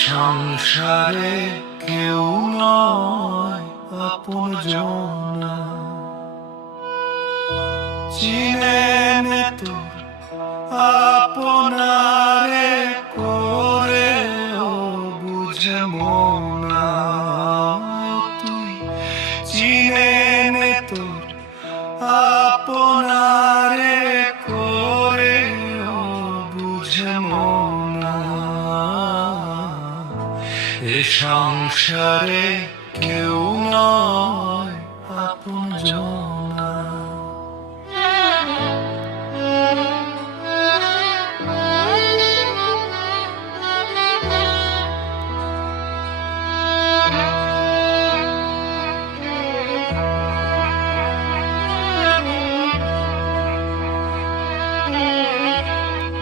সংসারে কেউ নয় আপনজন, চিনে নে তোর আপনারে করে বুঝে মনা, তুই চিনে নে তোর আপনারে করে বুঝে মনা। এ সংসারে কেউ নয় আপনজন।